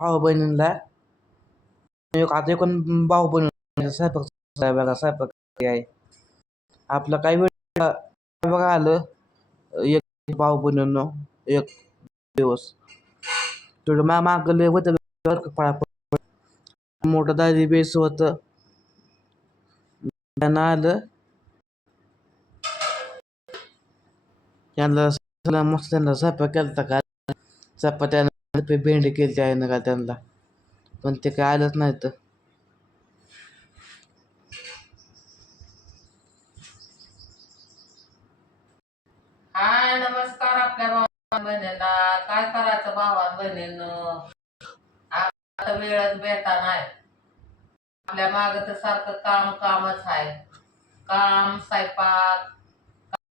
भाऊ बहिणीला एक आता एकूण भाऊ बहिणी स्वयंपाक आहे बघा स्वयंपाक आहे. आपलं काही वेळ बघा आलं. एक भाऊ बहिणींनो एक दिवस. थोडं मा मागलं होतं बरं मोठं दादी बेस होतं. त्यांना आलं. त्यांना मस्त त्यांना स्वयंपाक केला का? चपात्यानं ते भेंडी केली आहे ना का त्यांना? पण ते काय आलंच नाही तर हाय नमस्कार आपल्या भावा बहिणीला काय करायचं भावा बहिणीनं? आता वेळच भेटा नाही. आपल्या माग तर सारखं काम कामच आहे. काम स्वयंपाक.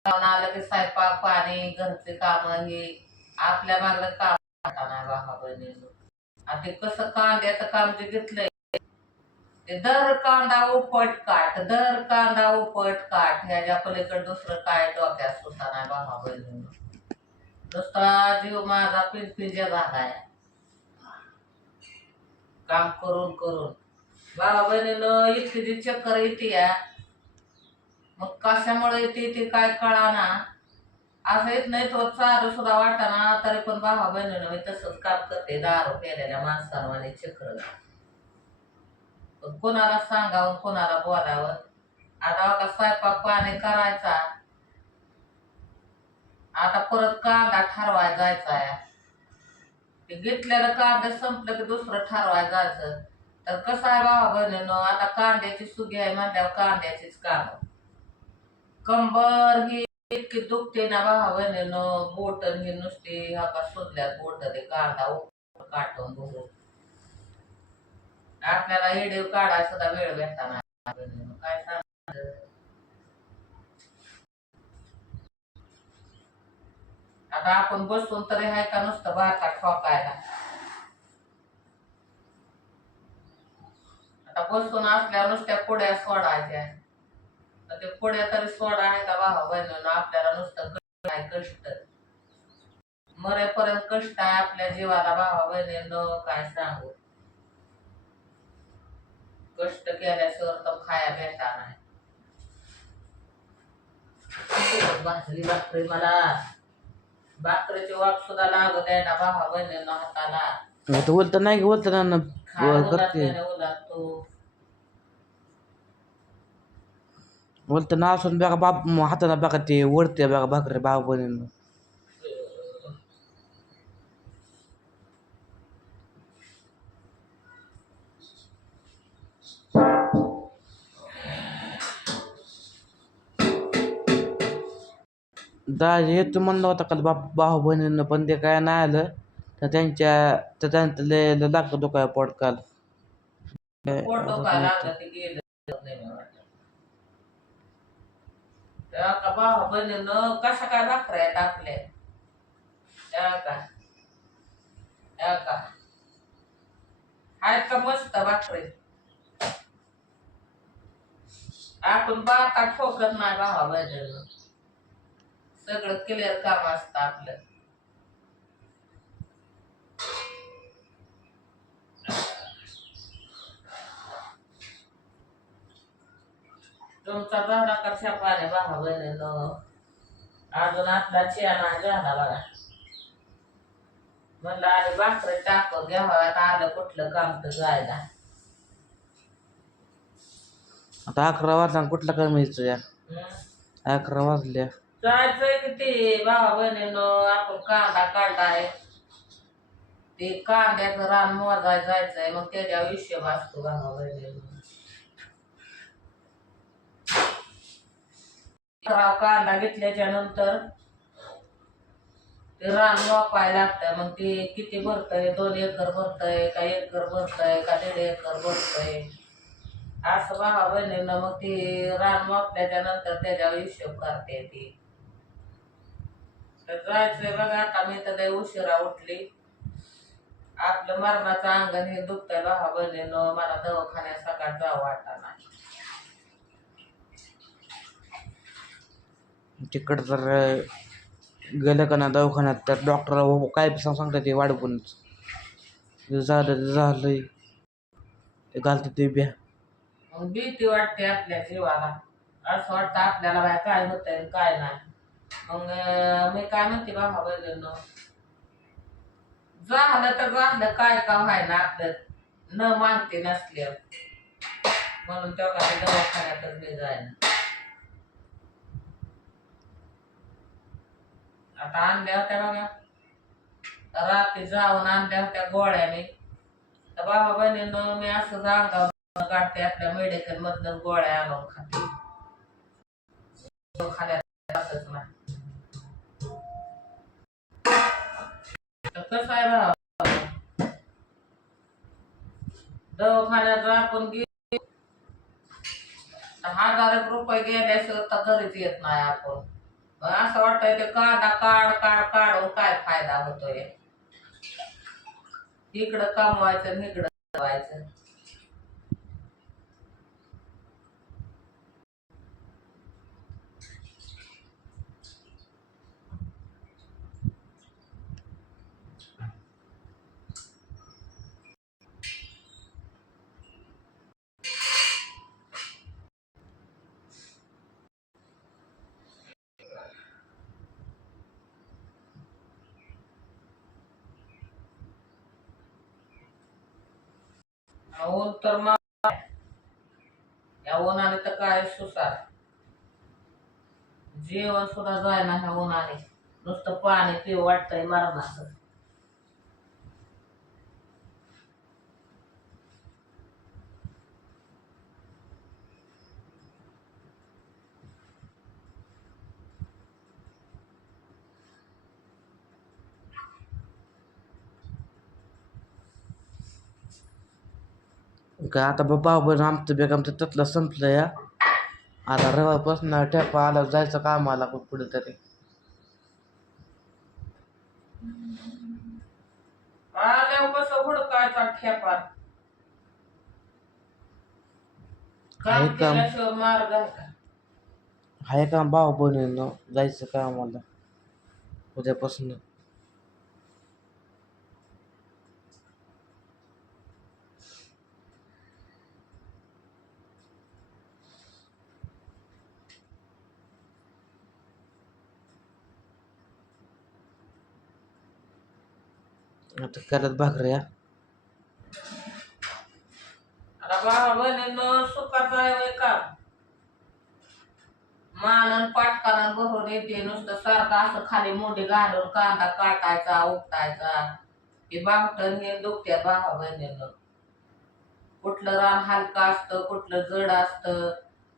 काम आलं की स्वयंपाक पाणी घरचे काम हे आपल्या मागलं काम आणि ते कसं कांद्याचं काम जे घेतलंय. ते दर कांदा उपट काट दर कांदा उपट काट. ह्याच्या पलीकडे दुसरं काय डोक्यात सुद्धा नाही बाबा बहिणी. नुसता जीव माझा पिंपिंजा झालाय. काम करून करून. बाबा बहिणीनं इतकी जी चक्कर येते या. मग कशामुळे येते ते काय कळाना? असं येत नाही तो चालू सुद्धा वाटताना तरी पण भावा बहिणीनं मी तसंच काम करते दारू पेलेल्या माणसानं आणि चक्र कोणाला सांगावं कोणाला बोलावं? आता का स्वयंपाक पाणी करायचा. आता परत कांदा ठरवाय जायचा ते घेतलेलं कांदा संपलं की दुसरं ठरवाय जायचं. तर कसं आहे बाबा बहिणीनो आता कांद्याची सुगी आहे म्हणल्यावर कांद्याचीच काम. कंबर ही इतकी दुखते ना बाबा बोट हे नुसते नुसती हा का सुजल्यात बोट ते कांदा काटून बघू आपल्याला हेडीव काढाय सुद्धा वेळ भेटता काय सांग आता आपण बसून तरी हाय का नुसतं भारतात ठोकायला? आता बसून असल्या नुसत्या पुड्या सोडायच्या. ते पुड्या तरी सोडा आहे का भावा बहिणीनं आपल्याला नुसतं कष्ट आहे कष्ट. मरेपर्यंत कष्ट आहे आपल्या जीवाला भावा बहिणीनं काय सांगू? कष्ट केल्याशिवाय तर खाया भेटा नाही. भाजली भाकरी मला. भाकरीची वाट सुद्धा लागत आहे ना भावा बहिणीनं हाताला. बोलतं नाही बोलतं ना करते. उलाटल्याने उलाटतो बोलतं ना असून बघा बाप हाताला बघा ते वरते बघा भाकरी भाऊ बहिणीनं दाजी तू म्हणलं होता काल बाप भाऊ बहिणींना पण ते काय नाही आलं तर त्यांच्या तर त्यांचं लय लय लागतं डोकाय पोट काल. फोटो काय लागलं ते गेलं. त्या का भावा बहिणीनं कशा काय भाकऱ्या आहेत आपल्या त्या का? त्या का? आहेत का मस्त भाकरी आपण बाता ठोकत नाही भावा बहिणीनं सगळं क्लिअर काम असतं आपलं. तुमचा झाला का छापाने भावा बहिणीनं अजून आपला चेना झाला बघा. म्हणलं अरे भाकरी टाकून घ्यावं आता आलं कुठलं काम तर जायला. आता अकरा वाजता कुठला कमी या हं? अकरा वाजल्या. जायचंय की ते भावा बहिणीनं आपण कांदा काढलाय ते कांद्याचं रान मोजाय जायचंय मग त्याच्या हिशोब असतो भावा बहिणीनं. कांदा घेतल्याच्या नंतर ते रान मोपाय लागतंय मग ते किती भरतंय? दोन एकर भरतंय का एकर भरतंय का दीड एकर भरतंय? असं भावा बहिणीनं मग ते रान मोपल्याच्या नंतर त्याच्यावर हिशोब करते ती. तर जायचंय बघा आता मी तर उशिरा उठली. आपलं मरणाचं अंगण हे दुखतंय भावा बहिणीनं. मला दवाखान्यात सकाळ जावं वाटत नाही तिकडं तर गेलं का ना दवाखान्यात तर डॉक्टर काय सांग- सांगतात ते वाढवूनच झालं ते झालंय. ते घालते ते बिया मग भीती वाटते आपल्या जीवाला. असं वाटतं आपल्याला बाय काय होत आणि काय नाही. मग अं, मी काय म्हणते बाबा बहिणींनो झालं तर झालं काय का व्हायना आपलं. न मानते नसल्या म्हणून तेव्हा ते दवाखान्यातच मी जाईना. आता आणल्या होत्या बघा. रात्री जाऊन आणल्या होत्या गोळ्याने. तर बाबा बहिणीनं मी असं अंगावर काढते आपल्या मेडिकल मधनं गोळ्या आणून खाते. खाण्यात नाही. तर कसं आहे बाबा दवाखान्यात आपण गेलो. हजार एक रुपये गेल्याशिवाय घरीच येत नाही आपण. असं वाटतंय ते काढा काढ काढ काढून काय फायदा होतोय? इकडं कमवायचं इकडं कमवायचं. ऊन तर मग या उन्हाने तर काय सुसार. जेवण सुद्धा जायना ह्या उन्हाने. नुसतं पाणी पिऊ वाटतंय मरणाचं. का आता बाबा आमचं बेग आमचं त्यातलं संपलं या आता रवापासून ठेपा आला जायचं कामाला कुठे तरी. आहे काम. का? आहे का भाऊ बहिणीनं जायचं कामाला. उद्यापासून. आता करत भाकऱ्या मानन पाटकानं भरून येते नुसतं सारखं असं खाली मोठी घालून कांदा काटायचा उपटायचा हे हे दुखत्या भावा बहिणीनं. कुठलं रान हलकं असतं कुठलं जड असतं.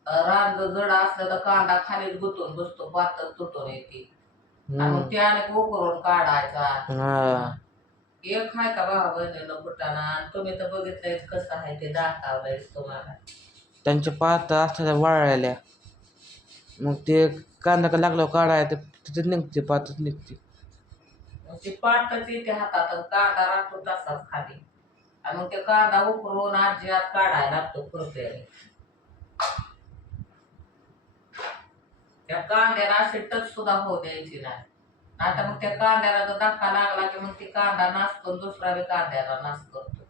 रान जर जड असलं तर कांदा खालीच गुतून बसतो पातळ तुटून येते. आणि त्याने उकरून काढायचा. एक आहे का भावा बहिणीनं कुटाणा आणि तुम्ही तर बघितलंय कसं आहे ते दाखवलंय तुम्हाला. त्यांच्या पात असल्या वाळल्या मग ते कांदा का लागल्यावर काढाय ते तिथे निघते पातच निघते. मग ते पाटच येते हातात आणि कांदा राहतो तसाच खाली. आणि मग ते कांदा उकरून आजीत काढायला लागतो खुरप्याने. त्या कांद्याला अशी टच सुद्धा होऊ द्यायची नाही. आता मग त्या कांद्याला जर धक्का लागला की मग ती कांदा नाचतो दुसरा बी कांद्याला नाच करतो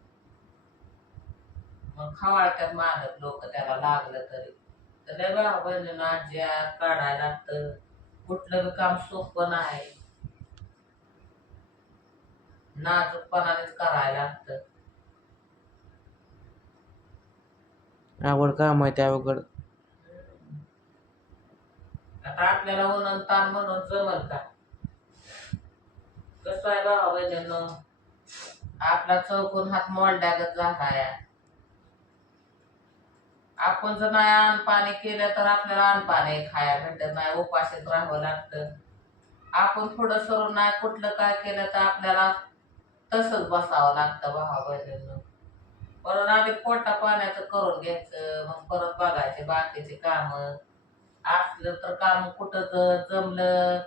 मग खवाळत्यात मागत लोक त्याला लागलं तरी. तर लय बा बहिणीनं आज्यात काढायला लागतं. कुठलं बी काम सोपं नाही. नाजूकपणानेच करायला लागतं. आवड काम आहे त्या अवघड. आता आपल्याला उन्हान ताण म्हणून जमल का? कसं आहे भावा बहिणीनं आपला चौकून हात मोडल्यागत झाला आपण जर नाही अन्न पाणी केलं तर आपल्याला अन्न पाणी खायला भेटत नाही उपाशीच राहावं लागतं. आपण पुढं सरून नाही कुठलं काय केलं तर आपल्याला तसंच बसावं लागतं भावा बहिणीनं म्हणून आधी पोटा पाण्याचं करून घ्यायचं मग परत बघायचे बाकीचे काम. असलं तर काम कुठं जमलं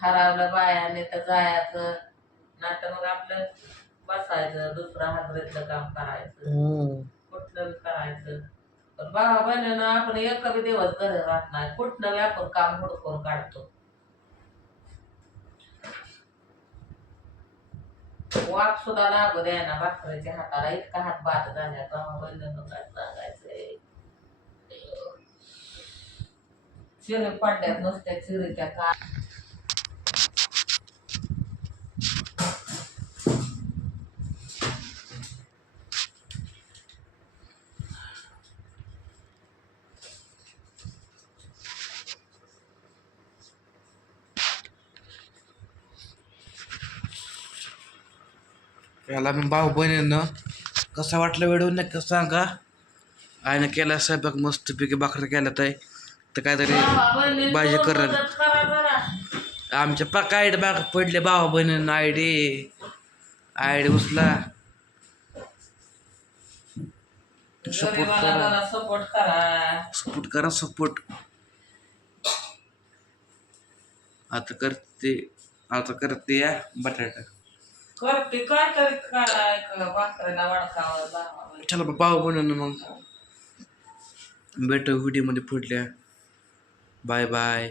ठरवलं बायाने तर जायचं. नाहीतर मग आपलं बसायचं दुसरं हाजरीतलं काम करायचं. हम्म. कुठलं बी करायचं. पण बाबा बहिणीनं आपण एक बी दिवस घरी राहत नाही. कुठलं बी आपण काम हुडकून काढतो. वाप सुद्धा लागू द्या ना भाकरीच्या हाताला. इतका हात बाद झाल्या भाऊ बहिणीनं काय सांगायचंय? चिरे पडल्यात नुसत्या चिरीच्या का याला मी भाऊ बहिणीनं कसा वाटलं व्हिडिओ नक्की सांगा. आईनं केला स्वयंपाक मस्तपैकी भाकरी केल्यात आहे तर काहीतरी भाजी करत करा आमच्या पक्का आयडी बाग पडले भावा बहिणीनं आयडी. आयडी उचला. सपोर्ट गरिबाला करा. सपोर्ट करा. सपोर्ट करा सपोर्ट. आता करते आता करते या बटाटा. करते काय तरी करायचं भाकरीला वडकावं जावं चला मग. भेट व्हिडिओमध्ये फुटल्या बाय बाय